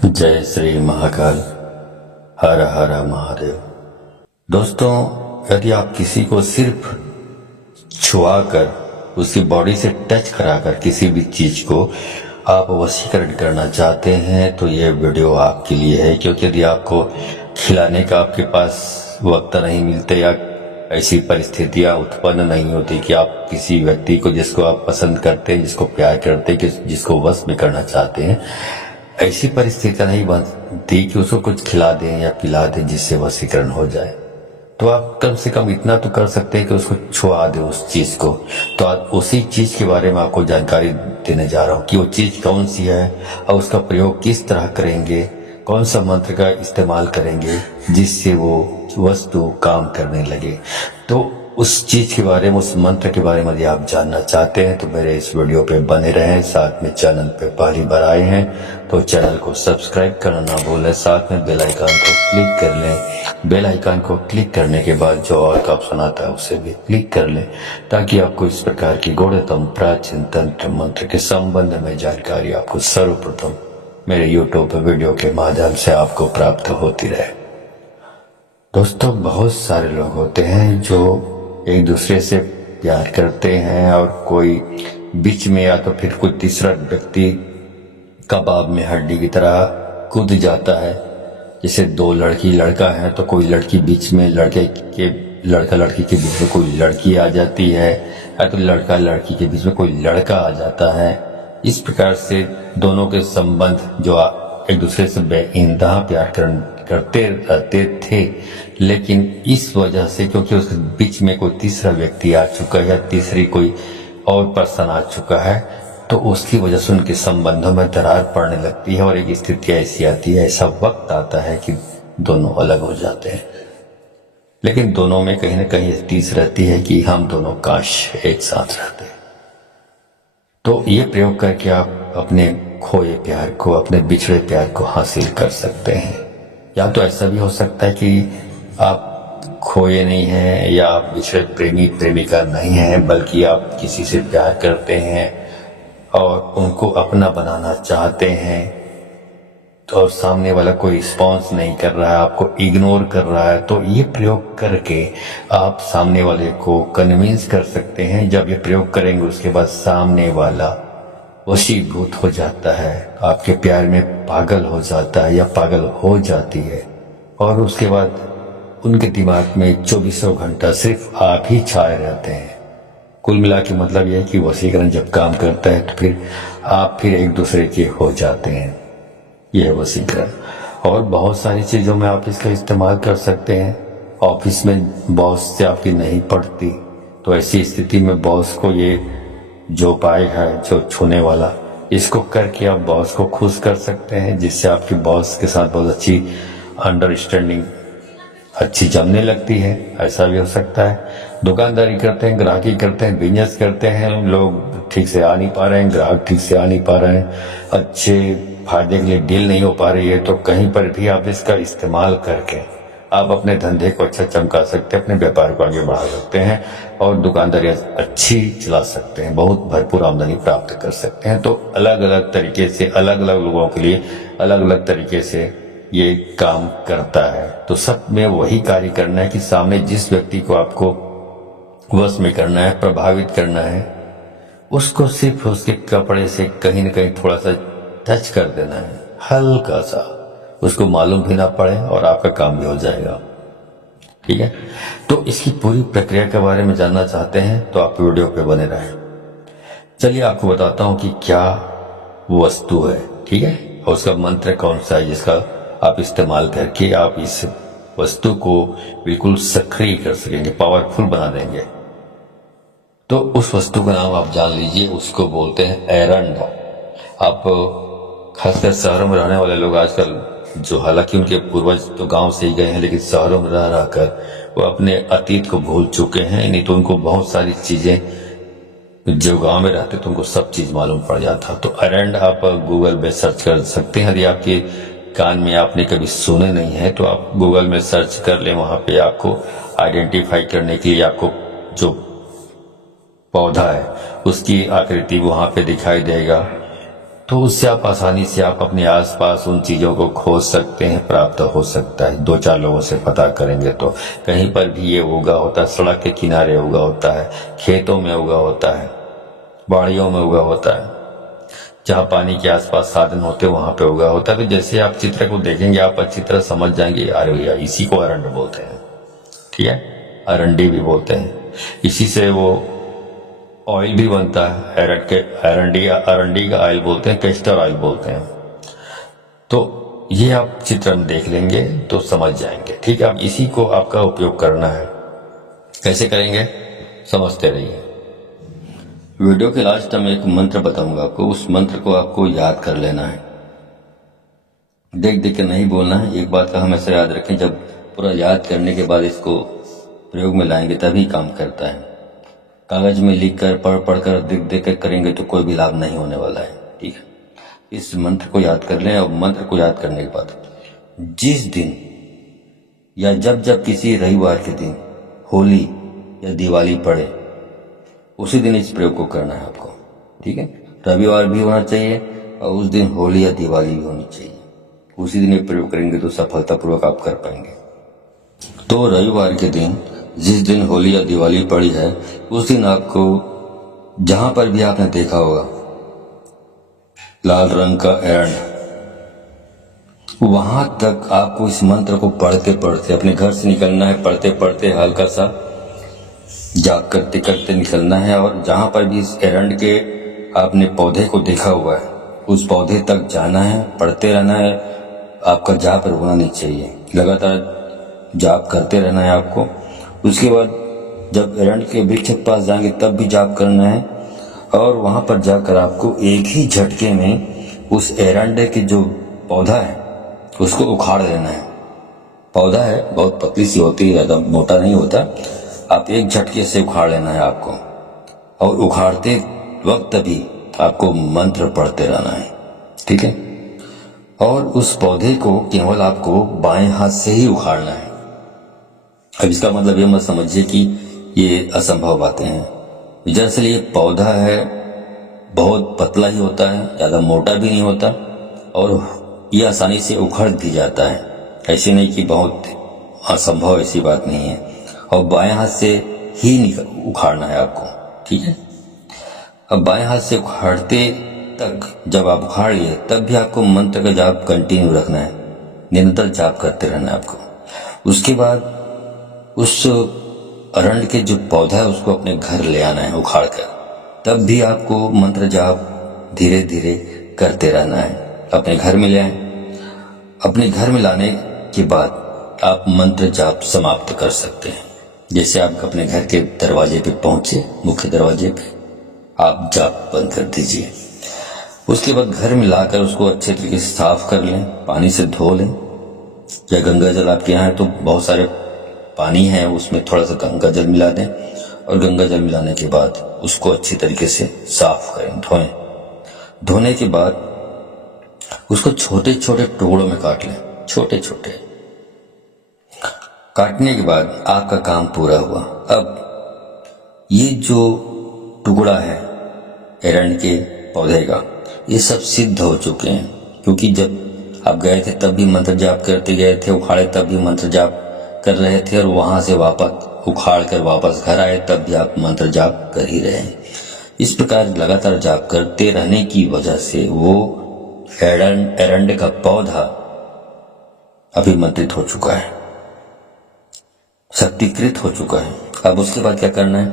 जय श्री महाकाल। हर हर महादेव। दोस्तों, यदि आप किसी को सिर्फ छुआकर उसकी बॉडी से टच कराकर किसी भी चीज को आप वशीकरण करना चाहते हैं तो ये वीडियो आपके लिए है। क्योंकि यदि आपको खिलाने का आपके पास वक्त नहीं मिलते या ऐसी परिस्थितियां उत्पन्न नहीं होती कि आप किसी व्यक्ति को जिसको आप पसंद करते हैं, जिसको प्यार करते हैं, जिसको वश में करना चाहते हैं, ऐसी परिस्थितियां नहीं बनती कि उसको कुछ खिला दें या पिला दें जिससे वशीकरण हो जाए। तो आप कम से कम इतना तो कर सकते हैं कि उसको छुआ दें उस चीज को। तो आज उसी चीज के बारे में आपको जानकारी देने जा रहा हूँ कि वो चीज कौन सी है और उसका प्रयोग किस तरह करेंगे, कौन सा मंत्र का इस्तेमाल करेंगे जिससे वो वस्तु काम करने लगे। तो उस चीज के बारे में, उस मंत्र के बारे में यदि आप जानना चाहते हैं तो मेरे इस वीडियो पे बने रहें। साथ में चैनल पे पहली बार आए हैं तो चैनल को सब्सक्राइब करना ना भूलें। साथ में बेल आइकन को क्लिक कर लें। बेल आइकन को क्लिक करने के बाद जो और का ऑप्शन आता है उसे भी क्लिक कर लें ताकि आपको इस प्रकार की गूढ़तम प्राचीन तंत्र मंत्र के संबंध में जानकारी आपको सर्वप्रथम मेरे यूट्यूब वीडियो के माध्यम से आपको प्राप्त होती रहे। दोस्तों, बहुत सारे लोग होते हैं जो एक दूसरे से प्यार करते हैं और कोई बीच में या तो फिर कोई तीसरा व्यक्ति कबाब में हड्डी की तरह कूद जाता है। जैसे दो लड़की लड़का है तो कोई लड़की बीच में, लड़का लड़की के बीच में कोई लड़की आ जाती है, या तो लड़का लड़की के बीच में कोई लड़का आ जाता है। इस प्रकार से दोनों के संबंध जो एक दूसरे से बेइंतहा प्यार करते रहते थे, लेकिन इस वजह से क्योंकि उसके बीच में कोई तीसरा व्यक्ति आ चुका है या तीसरी कोई और पर्सन आ चुका है, तो उसकी वजह से उनके संबंधों में दरार पड़ने लगती है और एक स्थिति ऐसी आती है, ऐसा वक्त आता है कि दोनों अलग हो जाते हैं। लेकिन दोनों में कहीं ना कहीं चीज रहती है कि हम दोनों काश एक साथ रहते। तो ये प्रयोग करके आप अपने खोए प्यार को, अपने बिछड़े प्यार को हासिल कर सकते हैं। या तो ऐसा भी हो सकता है कि आप खोए नहीं हैं या आप बिछड़े प्रेमी प्रेमिका नहीं हैं, बल्कि आप किसी से प्यार करते हैं और उनको अपना बनाना चाहते हैं, तो और सामने वाला कोई रिस्पॉन्स नहीं कर रहा है, आपको इग्नोर कर रहा है, तो ये प्रयोग करके आप सामने वाले को कन्विंस कर सकते हैं। जब ये प्रयोग करेंगे उसके बाद सामने वाला वशीभूत हो जाता है, आपके प्यार में पागल हो जाता है या पागल हो जाती है, और उसके बाद उनके दिमाग में 24 घंटा सिर्फ आप ही छाए रहते हैं। कुल मिला के मतलब यह है कि वशीकरण जब काम करता है तो फिर आप फिर एक दूसरे के हो जाते हैं। यह है वशीकरण। और बहुत सारी चीजों में आप इसका इस्तेमाल कर सकते हैं। ऑफिस में बॉस से आपकी नहीं पड़ती, तो ऐसी स्थिति में बॉस को ये जो उपाय है, जो छूने वाला, इसको करके आप बॉस को खुश कर सकते हैं, जिससे आपकी बॉस के साथ बहुत अच्छी अंडरस्टैंडिंग अच्छी जमने लगती है। ऐसा भी हो सकता है। दुकानदारी करते हैं, ग्राहकी करते हैं, बिजनेस करते हैं, लोग ठीक से आ नहीं पा रहे हैं, ग्राहक ठीक से आ नहीं पा रहे हैं, अच्छे फायदे के लिए डील नहीं हो पा रही है, तो कहीं पर भी आप इसका इस्तेमाल करके आप अपने धंधे को अच्छा चमका सकते हैं, अपने व्यापार को आगे बढ़ा सकते हैं और दुकानदारी अच्छी चला सकते हैं, बहुत भरपूर आमदनी प्राप्त कर सकते हैं। तो अलग अलग तरीके से, अलग अलग लोगों के लिए अलग अलग तरीके से ये काम करता है। तो सब में वही कार्य करना है कि सामने जिस व्यक्ति को आपको वश में करना है, प्रभावित करना है, उसको सिर्फ उसके कपड़े से कहीं न कहीं थोड़ा सा टच कर देना है, हल्का सा, उसको मालूम भी ना पड़े और आपका काम भी हो जाएगा। ठीक है। तो इसकी पूरी प्रक्रिया के बारे में जानना चाहते हैं तो आप वीडियो पे बने रहें। चलिए आपको बताता हूं कि क्या वस्तु है। ठीक है। और उसका मंत्र कौन सा है जिसका आप इस्तेमाल करके आप इस वस्तु को बिल्कुल सक्रिय कर सकेंगे, पावरफुल बना देंगे। तो उस वस्तु का नाम आप जान लीजिए, उसको बोलते हैं एरंड। आप खासकर शहरों में रहने वाले लोग आजकल, जो हालांकि उनके पूर्वज तो गांव से ही गए हैं, लेकिन शहरों में रह रहकर वो अपने अतीत को भूल चुके हैं। नहीं तो उनको बहुत सारी चीजें, जो गांव में रहते तो उनको सब चीज मालूम पड़ जाता। तो एरंड आप गूगल में सर्च कर सकते हैं। यदि आपके कान में आपने कभी सुने नहीं है तो आप गूगल में सर्च कर लें। वहां पे आपको आइडेंटिफाई करने के लिए आपको जो पौधा है उसकी आकृति वहां पे दिखाई देगा। तो उससे आप आसानी से आप अपने आसपास उन चीज़ों को खोज सकते हैं, प्राप्त हो सकता है। 2-4 लोगों से पता करेंगे तो कहीं पर भी ये उगा होता है, सड़क के किनारे उगा होता है, खेतों में उगा होता है, बाड़ियों में उगा होता है, जहाँ पानी के आसपास साधन होते हैं वहां पे उगा होता है। तो जैसे आप चित्र को देखेंगे आप अच्छी तरह समझ जाएंगे, अरे भैया इसी को अरंड बोलते हैं, ठीक है, अरंडी भी बोलते हैं। इसी से वो ऑयल भी बनता है, अरंडी का ऑयल बोलते हैं, कैस्टर ऑयल बोलते हैं। तो ये आप चित्र में देख लेंगे तो समझ जाएंगे, ठीक है। अब इसी को आपका उपयोग करना है, कैसे करेंगे समझते रहिए। वीडियो के लास्ट में एक मंत्र बताऊंगा आपको, उस मंत्र को आपको याद कर लेना है, देख देख के नहीं बोलना है। एक बात का हमेशा याद रखें, जब पूरा याद करने के बाद इसको प्रयोग में लाएंगे तभी काम करता है। कागज में लिख कर पढ़ कर देख देख कर करेंगे तो कोई भी लाभ नहीं होने वाला है, ठीक है। इस मंत्र को याद कर लें। और मंत्र को याद करने के बाद जिस दिन या जब जब किसी रविवार के दिन होली या दिवाली पड़े उसी दिन इस प्रयोग को करना है आपको, ठीक है। रविवार भी होना चाहिए और उस दिन होली या दिवाली भी होनी चाहिए, उसी दिन ये प्रयोग करेंगे तो सफलतापूर्वक आप कर पाएंगे। तो रविवार के दिन जिस दिन होली या दिवाली पड़ी है उस दिन आपको जहां पर भी आपने देखा होगा लाल रंग का एरंड, वहां तक आपको इस मंत्र को पढ़ते पढ़ते अपने घर से निकलना है, पढ़ते पढ़ते हल्का सा जाप करते करते निकलना है। और जहां पर भी इस एरंड के आपने पौधे को देखा हुआ है उस पौधे तक जाना है, पढ़ते रहना है। आपका जाप रुकना नहीं चाहिए, लगातार जाप करते रहना है आपको। उसके बाद जब एरंड के वृक्ष के पास जाएंगे तब भी जाप करना है। और वहां पर जाकर आपको एक ही झटके में उस एरंड के जो पौधा है उसको उखाड़ देना है। पौधा है बहुत पतली सी होती है, ज्यादा मोटा नहीं होता। आप एक झटके से उखाड़ लेना है आपको, और उखाड़ते वक्त भी आपको मंत्र पढ़ते रहना है, ठीक है। और उस पौधे को केवल आपको बाएं हाथ से ही उखाड़ना है। अब इसका मतलब ये मत समझिए कि ये असंभव बातें हैं। दरअसल ये पौधा है बहुत पतला ही होता है, ज्यादा मोटा भी नहीं होता, और ये आसानी से उखड़ भी जाता है। ऐसे नहीं कि बहुत असंभव, ऐसी बात नहीं है। और बाएं हाथ से ही उखाड़ना है आपको, ठीक है। अब बाएं हाथ से उखाड़ते तक जब आप उखाड़ लिए तब भी आपको मंत्र का जाप कंटिन्यू रखना है, निरंतर जाप करते रहना है आपको। उसके बाद उस अरंड के जो पौधा है उसको अपने घर ले आना है उखाड़ कर, तब भी आपको मंत्र जाप धीरे धीरे करते रहना है। अपने घर में ले आए, अपने घर में लाने के बाद आप मंत्र जाप समाप्त कर सकते हैं। जैसे आप अपने घर के दरवाजे पे पहुंचे, मुख्य दरवाजे पे, आप जाप बंद कर दीजिए। उसके बाद घर में लाकर उसको अच्छे तरीके से साफ कर लें, पानी से धो लें, या गंगा जल आपके यहाँ है तो बहुत सारे पानी है उसमें थोड़ा सा गंगा जल मिला दें, और गंगा जल मिलाने के बाद उसको अच्छी तरीके से साफ करें, धोएं। धोने के बाद उसको छोटे छोटे टुकड़ों में काट लें, छोटे छोटे। काटने के बाद आपका काम पूरा हुआ। अब ये जो टुकड़ा है एरंड के पौधे का, ये सब सिद्ध हो चुके हैं, क्योंकि जब आप गए थे तब भी मंत्र जाप करते गए थे, उखाड़े तब भी मंत्र जाप कर रहे थे, और वहां से वापस उखाड़ कर वापस घर आए तब भी आप मंत्र जाप कर ही रहे हैं। इस प्रकार लगातार जाप करते रहने की वजह से वो एरंड का पौधा अभिमंत्रित हो चुका है, शक्तिकृत हो चुका है। अब उसके बाद क्या करना है,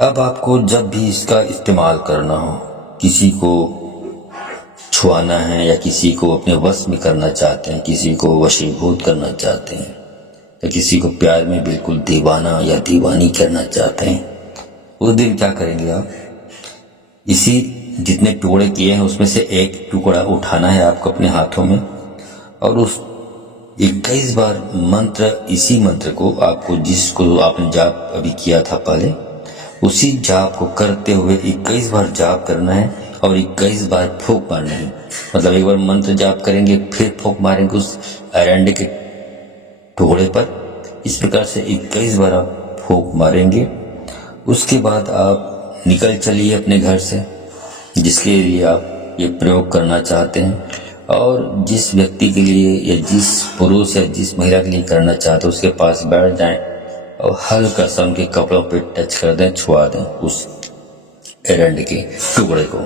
अब आपको जब भी इसका इस्तेमाल करना हो, किसी को छुआना है या किसी को अपने वश में करना चाहते हैं, किसी को वशीभूत करना चाहते हैं, या किसी को प्यार में बिल्कुल दीवाना या दीवानी करना चाहते हैं, उस दिन क्या करेंगे आप, इसी जितने टुकड़े किए हैं उसमें से एक टुकड़ा उठाना है आपको अपने हाथों में, और उस 21 बार मंत्र, इसी मंत्र को आपको, जिसको आपने जाप अभी किया था पहले, उसी जाप को करते हुए 21 बार जाप करना है, और 21 बार फूंक मारना है। मतलब एक बार मंत्र जाप करेंगे फिर फूंक मारेंगे उस एरंड के टुकड़े पर। इस प्रकार से 21 बार आप फूंक मारेंगे। उसके बाद आप निकल चलिए अपने घर से, जिसके लिए आप ये प्रयोग करना चाहते हैं और जिस व्यक्ति के लिए या जिस पुरुष या जिस महिला के लिए करना चाहते हैं उसके पास बैठ जाएं और हल्का सा उनके कपड़ों पे टच कर दें, छुआ दें उस एरंड के टुकड़े को।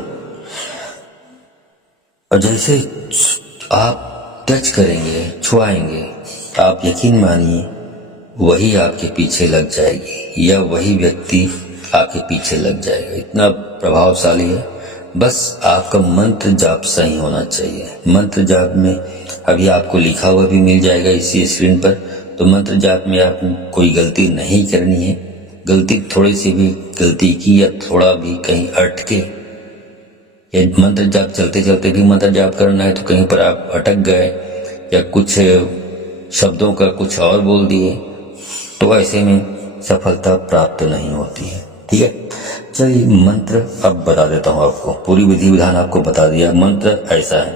और जैसे आप टच करेंगे, छुआएंगे, आप यकीन मानिए वही आपके पीछे लग जाएगी या वही व्यक्ति आपके पीछे लग जाएगा। इतना प्रभावशाली है। बस आपका मंत्र जाप सही होना चाहिए। मंत्र जाप में अभी आपको लिखा हुआ भी मिल जाएगा इसी स्क्रीन पर। तो मंत्र जाप में आप कोई गलती नहीं करनी है। गलती थोड़ी सी भी गलती की या थोड़ा भी कहीं अटके या मंत्र जाप चलते चलते भी मंत्र जाप करना है तो कहीं पर आप अटक गए या कुछ शब्दों का कुछ और बोल दिए तो ऐसे में सफलता प्राप्त नहीं होती है। ठीक है, चलिए मंत्र अब बता देता हूँ आपको। पूरी विधि विधान आपको बता दिया। मंत्र ऐसा है,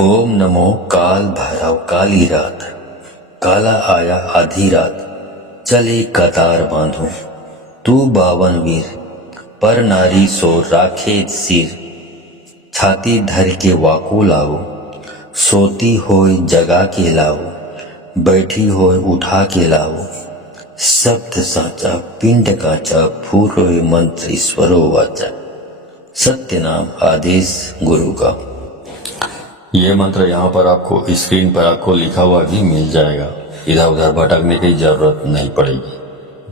ओम नमो काल भैरव काली रात, काला आया आधी रात, चले कतार बांधो, तू बावन वीर, पर नारी सो राखे सिर, छाती धर के वाको लाओ, सोती होय जगा के लाओ, बैठी होय उठा के लाओ, शब्द साचा पिंड काचा, फूलो मंत्र ईश्वरो वाचा, सत्य नाम आदेश गुरु का। ये मंत्र यहाँ पर आपको स्क्रीन पर आपको लिखा हुआ भी मिल जाएगा। इधर उधर भटकने की जरूरत नहीं पड़ेगी,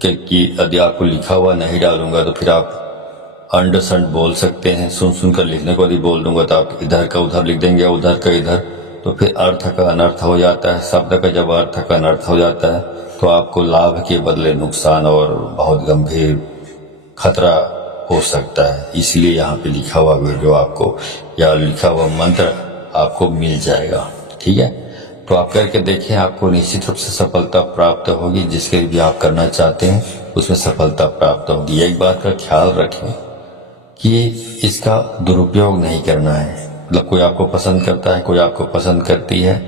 क्योंकि यदि आपको लिखा हुआ नहीं डालूंगा तो फिर आप अंड संड बोल सकते हैं। सुन सुनकर लिखने को यदि बोल दूंगा तो आप इधर का उधर लिख देंगे, उधर का इधर, तो फिर अर्थ का अनर्थ हो जाता है। शब्द का जब अर्थ का अनर्थ हो जाता है तो आपको लाभ के बदले नुकसान और बहुत गंभीर खतरा हो सकता है। इसलिए यहाँ पे लिखा हुआ वीडियो आपको या लिखा हुआ मंत्र आपको मिल जाएगा। ठीक है, तो आप करके देखें, आपको निश्चित रूप से सफलता प्राप्त होगी। जिसके भी आप करना चाहते हैं उसमें सफलता प्राप्त होगी। एक बात का ख्याल रखें कि इसका दुरुपयोग नहीं करना है। मतलब कोई आपको पसंद करता है, कोई आपको पसंद करती है,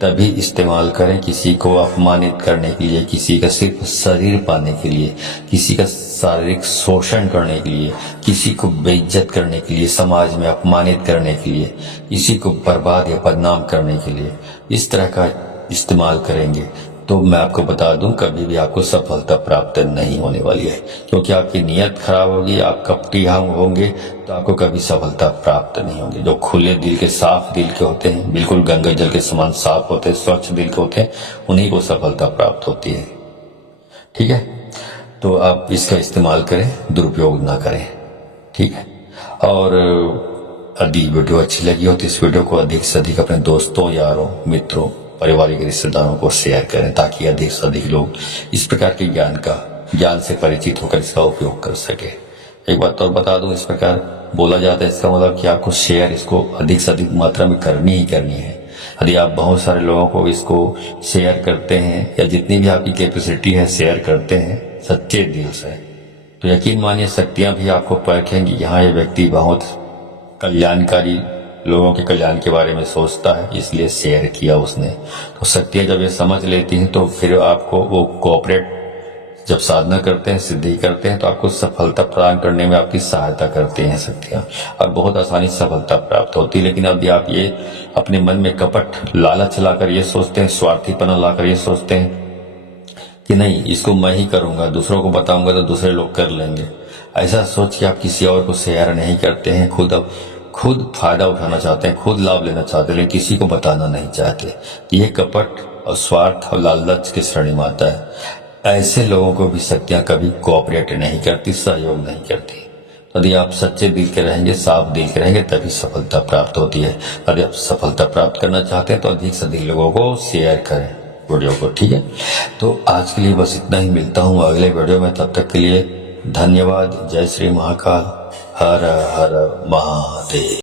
तभी इस्तेमाल करें। किसी को अपमानित करने के लिए, किसी का सिर्फ शरीर पाने के लिए, किसी का शारीरिक शोषण करने के लिए, किसी को बेइज्जत करने के लिए, समाज में अपमानित करने के लिए, किसी को बर्बाद या बदनाम करने के लिए इस तरह का इस्तेमाल करेंगे तो मैं आपको बता दूं कभी भी आपको सफलता प्राप्त नहीं होने वाली है। क्योंकि आपकी नीयत खराब होगी, आप कपटी होंगे तो आपको कभी सफलता प्राप्त नहीं होगी। जो खुले दिल के, साफ दिल के होते हैं, बिल्कुल गंगा जल के समान साफ होते हैं, स्वच्छ दिल के होते हैं, उन्हीं को सफलता प्राप्त होती है। ठीक है, तो आप इसका इस्तेमाल करें, दुरुपयोग ना करें। ठीक है, और यदि वीडियो अच्छी लगी हो तो इस वीडियो को अधिक से अधिक अपने दोस्तों, यारों, मित्रों, पारिवारिक रिश्तेदारों को शेयर करें ताकि अधिक से अधिक लोग इस प्रकार के ज्ञान से परिचित होकर इसका उपयोग कर सके। एक बात और बता दूं, इस प्रकार बोला जाता है, इसका मतलब कि आपको शेयर इसको अधिक से अधिक मात्रा में करनी ही करनी है। यदि आप बहुत सारे लोगों को इसको शेयर करते हैं या जितनी भी आपकी कैपेसिटी है शेयर करते हैं सच्चे दिल से, तो यकीन मानिए शक्तियां भी आपको परखेंगी। यहाँ ये व्यक्ति बहुत कल्याणकारी, लोगों के कल्याण के बारे में सोचता है, इसलिए शेयर किया उसने। तो शक्तियां जब ये समझ लेती हैं तो फिर आपको वो कोऑपरेट, जब साधना करते हैं, सिद्धि करते हैं, तो आपको सफलता प्रदान करने में आपकी सहायता करती हैं शक्तियां, और बहुत आसानी से सफलता प्राप्त होती है। लेकिन यदि आप ये अपने मन में कपट, लालच लाकर ये सोचते हैं, स्वार्थीपना लाकर ये सोचते हैं कि नहीं इसको मैं ही करूंगा, दूसरों को बताऊंगा तो दूसरे लोग कर लेंगे, ऐसा सोच के आप किसी और को शेयर नहीं करते हैं। खुद फायदा उठाना चाहते हैं, खुद लाभ लेना चाहते हैं, लेकिन किसी को बताना नहीं चाहते। ये कपट और स्वार्थ और लालच की श्रेणी में आता है। ऐसे लोगों को भी शक्तियां कभी कोऑपरेट नहीं करती, सहयोग नहीं करती। यदि आप सच्चे दिल के रहेंगे, साफ दिल के रहेंगे, तभी सफलता प्राप्त होती है। यदि आप सफलता प्राप्त करना चाहते हैं तो अधिक से अधिक लोगों को शेयर करें वीडियो को। ठीक है, तो आज के लिए बस इतना ही। मिलता हूँ अगले वीडियो में, तब तक के लिए धन्यवाद। जय श्री महाकाल, हर हर महादेव।